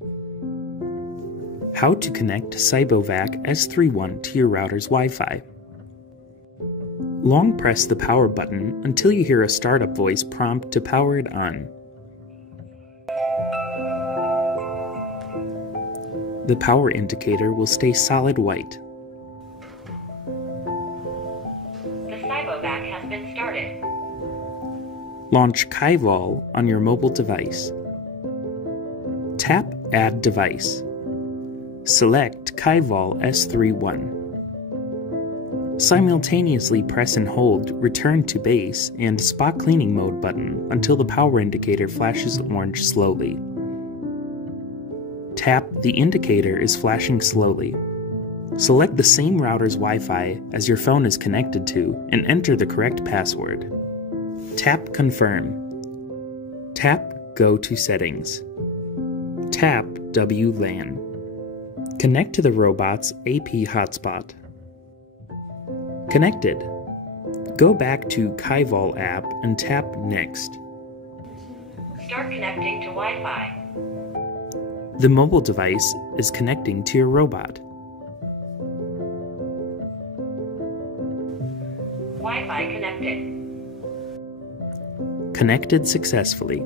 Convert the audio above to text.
How to connect Cybovac S31 to your router's Wi-Fi. Long press the power button until you hear a startup voice prompt to power it on. The power indicator will stay solid white. The Cybovac has been started. Launch Kyvol on your mobile device. Tap Add Device. Select Kyvol S31. Simultaneously press and hold Return to Base and Spot Cleaning Mode button until the power indicator flashes orange slowly. Tap The indicator is flashing slowly. Select the same router's Wi-Fi as your phone is connected to and enter the correct password. Tap Confirm. Tap Go to Settings. Tap WLAN. Connect to the robot's AP hotspot. Connected. Go back to Kyvol app and tap Next. Start connecting to Wi-Fi. The mobile device is connecting to your robot. Wi-Fi connected. Connected successfully.